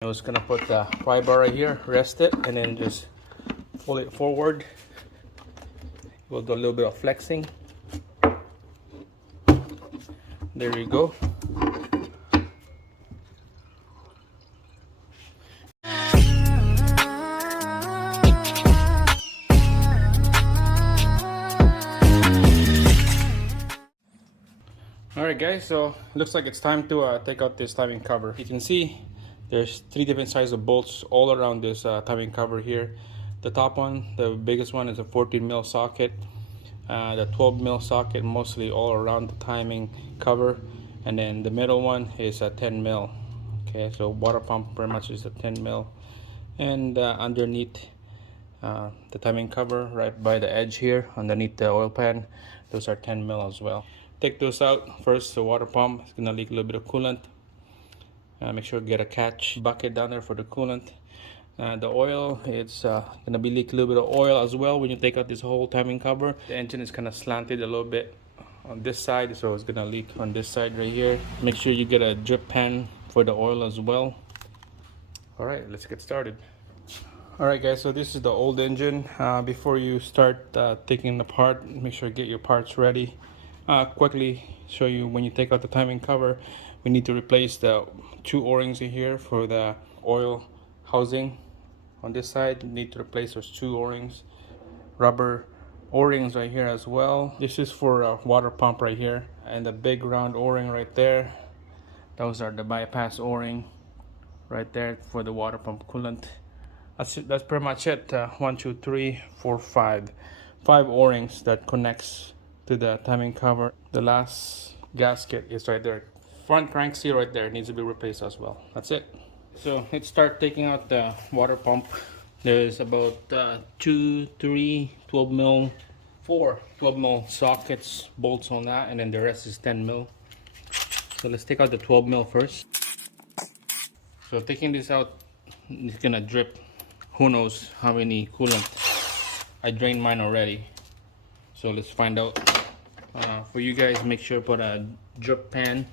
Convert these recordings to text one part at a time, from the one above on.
I was gonna put the pry bar right here, rest it, and then just pull it forward. We'll do a little bit of flexing. There you go. Alright guys, so looks like it's time to take out this timing cover. You can see there's 3 different sizes of bolts all around this timing cover here. The top one, the biggest one, is a 14mm socket. The 12mm socket mostly all around the timing cover, and then the middle one is a 10mm. Okay, so water pump pretty much is a 10mm, and underneath the timing cover, right by the edge here, underneath the oil pan, those are 10mm as well. Take those out first. The water pump is gonna leak a little bit of coolant. Make sure to get a catch bucket down there for the coolant. The oil, it's gonna be leak a little bit of oil as well when you take out this whole timing cover. The engine is kind of slanted a little bit on this side, so it's gonna leak on this side right here. Make sure you get a drip pan for the oil as well. All right, let's get started. All right guys, so this is the old engine. Before you start taking it apart, make sure you get your parts ready. Quickly show you, when you take out the timing cover, we need to replace the 2 o-rings in here for the oil housing. On this side, you need to replace those 2 o-rings. Rubber o-rings right here as well. This is for a water pump right here, and the big round o-ring right there, those are the bypass o-ring right there for the water pump coolant. That's pretty much it. 1 2 3 4 5 o-rings that connects to the timing cover. The last gasket is right there. Front crank seal right there needs to be replaced as well. That's it. So let's start taking out the water pump. There's about 2 3 12mm 4 12mm sockets, bolts on that, and then the rest is 10mm. So let's take out the 12mm first. So taking this out, it's gonna drip who knows how many coolant. I drained mine already, so let's find out. For you guys, make sure to put a drip pan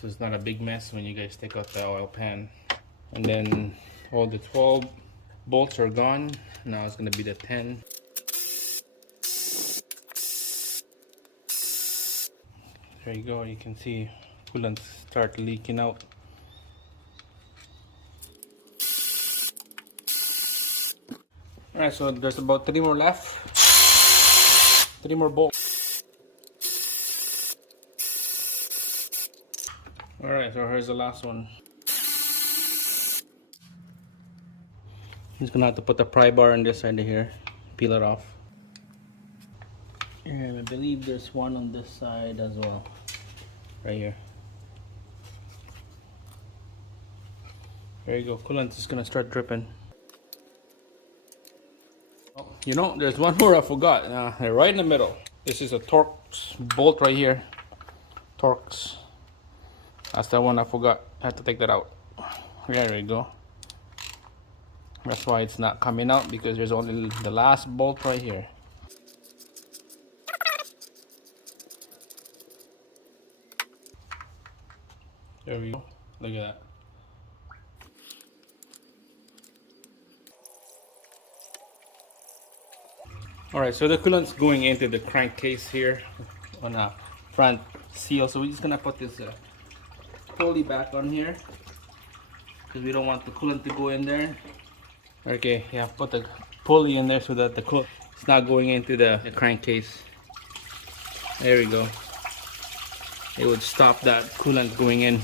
so it's not a big mess when you guys take out the oil pan. And then all the 12 bolts are gone. Now it's going to be the 10. There you go. You can see coolant start leaking out. Alright, so there's about 3 more left. 3 more bolts. Alright, so here's the last one. Just gonna have to put the pry bar on this side of here, peel it off. And I believe there's one on this side as well, right here. There you go, coolant is gonna start dripping. Oh, you know, there's one more I forgot, right in the middle. This is a Torx bolt right here. Torx. That's the one I forgot. I had to take that out. There we go. That's why it's not coming out, because there's only the last bolt right here. There we go. Look at that. Alright, so the coolant's going into the crankcase here on a front seal. So we're just gonna put this pulley back on here because we don't want the coolant to go in there. Okay, yeah, put the pulley in there so that the coolant is not going into the crankcase. There we go. It would stop that coolant going in.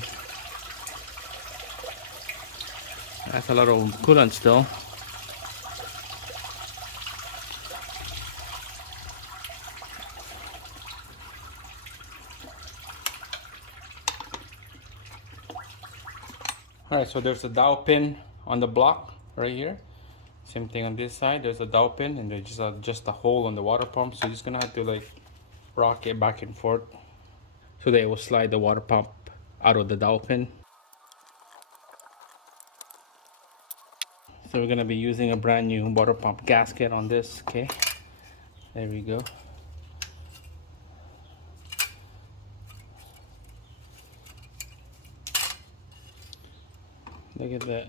That's a lot of coolant still. Alright, so there's a dowel pin on the block right here. Same thing on this side. There's a dowel pin, and there's just a hole on the water pump. So you're just gonna have to like rock it back and forth so that it will slide the water pump out of the dowel pin. So we're gonna be using a brand new water pump gasket on this. Okay, there we go. Look at that.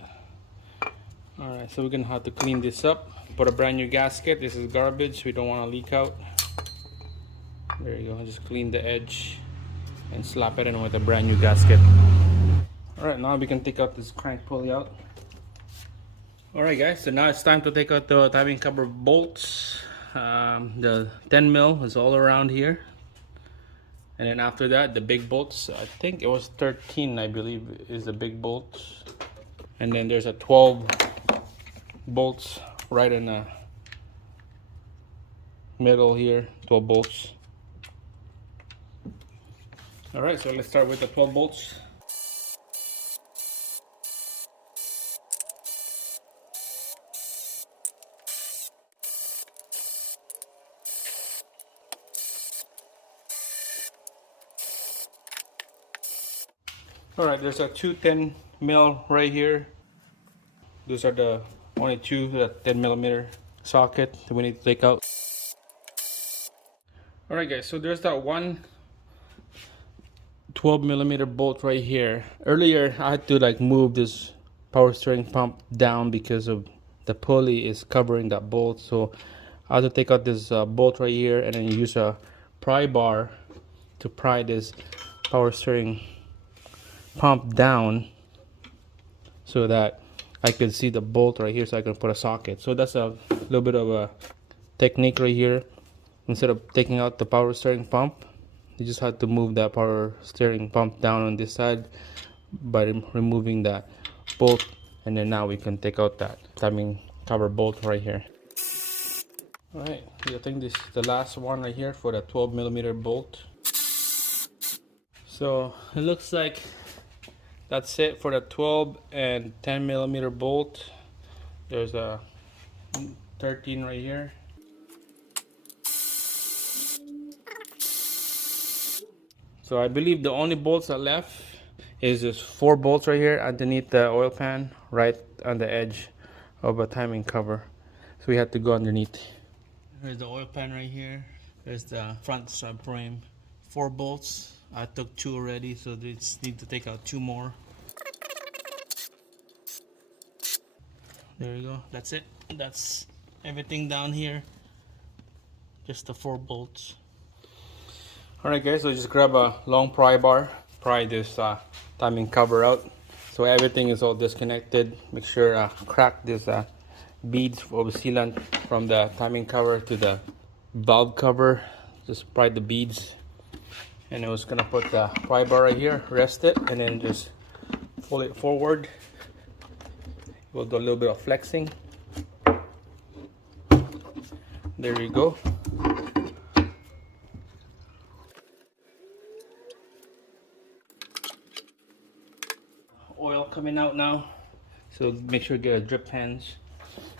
Alright, so we're gonna have to clean this up. Put a brand new gasket. This is garbage. We don't want to leak out. There you go. Just clean the edge and slap it in with a brand new gasket. Alright, now we can take out this crank pulley out. Alright guys, so now it's time to take out the timing cover bolts. The 10 mil is all around here. And then after that, the big bolts, I think it was 13, I believe, is the big bolts. And then there's a 12 bolts right in the middle here, 12 bolts. All right, so let's start with the 12 bolts. All right, there's a 210 mil right here. Those are the only two 10 millimeter socket that we need to take out. All right guys, so there's that one 12 millimeter bolt right here. Earlier I had to like move this power steering pump down because of the pulley is covering that bolt. So I had to take out this bolt right here and then use a pry bar to pry this power steering pump down so that I could see the bolt right here so I can put a socket. So that's a little bit of a technique right here. Instead of taking out the power steering pump, you just have to move that power steering pump down on this side by removing that bolt, and then now we can take out that timing cover bolt right here. Alright, I think this is the last one right here for the 12 millimeter bolt. So it looks like that's it for the 12 and 10 millimeter bolt. There's a 13 right here. So I believe the only bolts that left is just 4 bolts right here underneath the oil pan, right on the edge of a timing cover. So we have to go underneath. Here's the oil pan right here. There's the front subframe. 4 bolts. I took 2 already, so they just need to take out 2 more. There you go. That's it. That's everything down here. Just the 4 bolts. Alright guys, so just grab a long pry bar, pry this timing cover out so everything is all disconnected. Make sure crack this beads of sealant from the timing cover to the valve cover. Just pry the beads, and I was gonna put the pry bar right here, rest it, and then just pull it forward. We'll do a little bit of flexing. There you go. Oil coming out now, so make sure you get a drip hands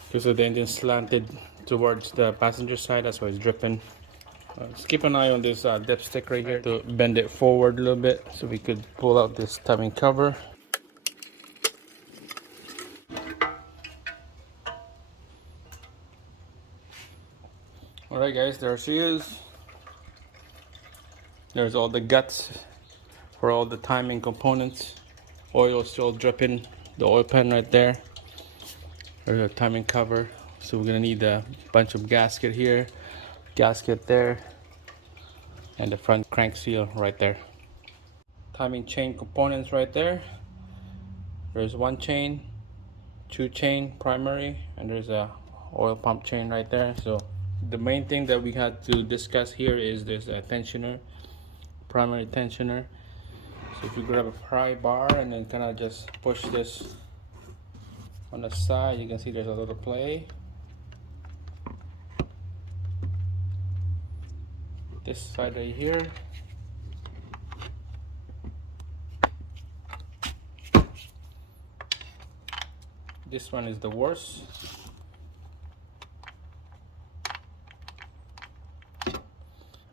because the engine slanted towards the passenger side, that's why it's dripping. Just keep an eye on this dipstick right here to bend it forward a little bit so we could pull out this timing cover. Alright guys, there she is. There's all the guts for all the timing components. Oil still dripping, the oil pan right there. There's a timing cover, so we're gonna need a bunch of gasket here, gasket there, and the front crank seal right there. Timing chain components right there. There's 1 chain, 2 chain primary, and there's a oil pump chain right there. So the main thing that we had to discuss here is this tensioner, primary tensioner. So if you grab a pry bar and then kind of just push this on the side, you can see there's a little play. This side right here. This one is the worst.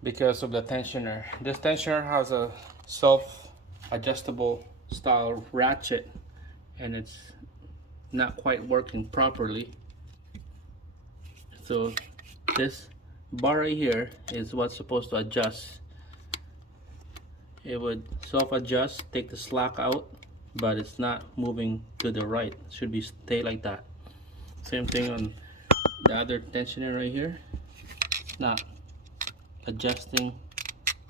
Because of the tensioner. This tensioner has a self-adjustable style ratchet, and it's not quite working properly. So this bar right here is what's supposed to adjust. It would self-adjust, take the slack out but it's not moving to the right. It should be stay like that. Same thing on the other tensioner right here. It's not adjusting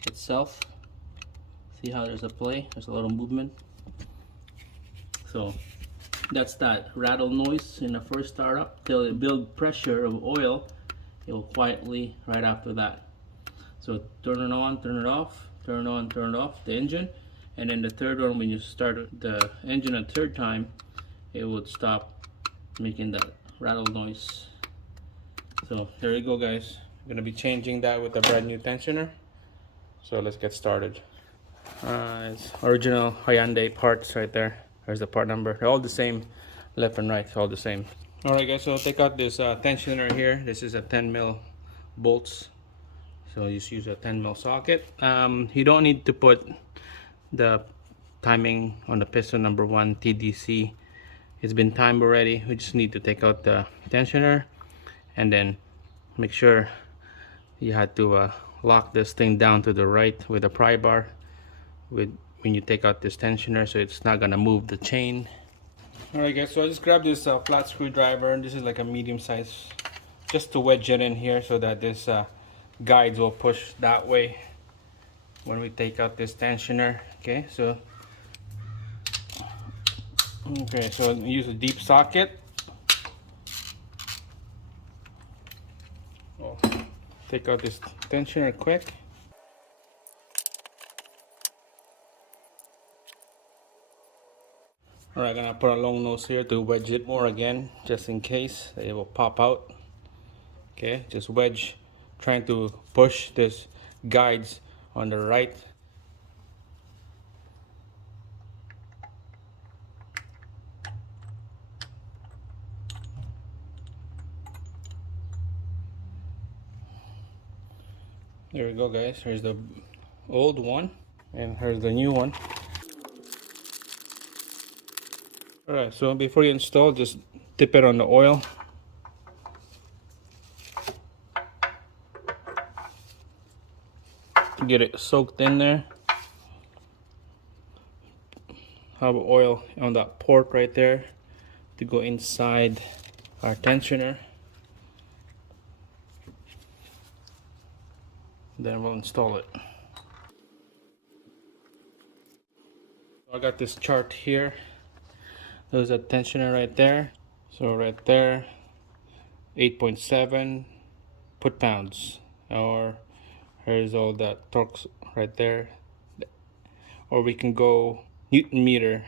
itself. See how there's a play, there's a lot of movement. So that's that rattle noise in the first startup. Till it builds pressure of oil, it will quietly right after that. So turn it on, turn it off, turn it on, turn it off, the engine. And then the third one, when you start the engine a third time, it would stop making that rattle noise. So here we go, guys. I'm gonna be changing that with a brand new tensioner. So let's get started. It's original Hyundai parts right there. There's the part number. They're all the same, left and right, all the same. All right, guys. So take out this tensioner here. This is a 10 mil bolts. So just use a 10 mil socket. You don't need to put the timing on the piston number 1 TDC. It's been timed already. We just need to take out the tensioner and then make sure you had to lock this thing down to the right with a pry bar when you take out this tensioner, so it's not gonna move the chain. All right, guys. So I just grabbed this flat screwdriver, and this is like a medium size, just to wedge it in here so that this guides will push that way when we take out this tensioner. Okay, so use a deep socket. Oh, take out this tensioner quick. All right, I'm gonna put a long nose here to wedge it more again, just in case it will pop out. Okay, just wedge, trying to push this guides on the right. There we go, guys. Here's the old one and here's the new one. All right, so before you install, just dip it on the oil. Get it soaked in there. Have oil on that port right there to go inside our tensioner. Then we'll install it. I got this chart here. There's a tensioner right there. So right there, 8.7 foot-pounds. Or here's all that torques right there. Or we can go Newton meter,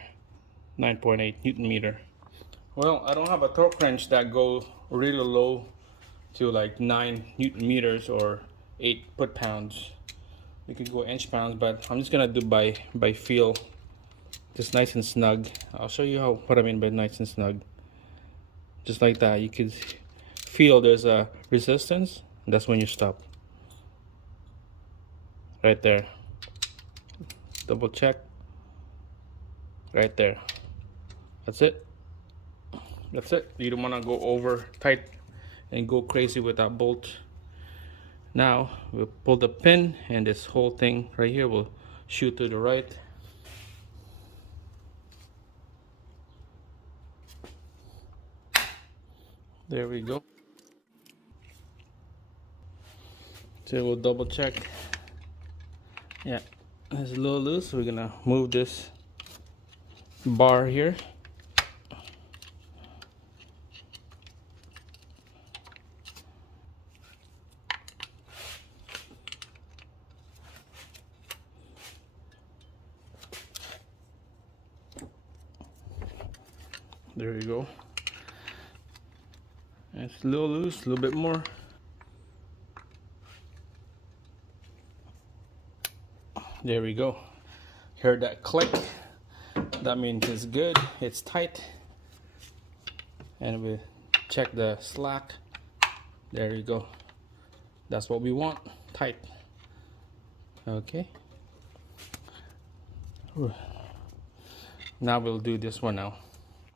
9.8 Newton meter. Well, I don't have a torque wrench that go really low to like 9 Newton meters or 8 foot-pounds. We could go inch pounds, but I'm just gonna do by feel. Just nice and snug. I'll show you what I mean by nice and snug. Just like that, you could feel there's a resistance. That's when you stop. Right there. Double check. Right there. That's it. That's it. You don't want to go over tight and go crazy with that bolt. Now we'll pull the pin, and this whole thing right here will shoot to the right. There we go. So we'll double check. Yeah, it's a little loose. We're gonna move this bar here. There we go. It's a little loose, a little bit more. There we go. Heard that click? That means it's good, it's tight. And we check the slack. There you go. That's what we want, tight. Okay. Now we'll do this one now.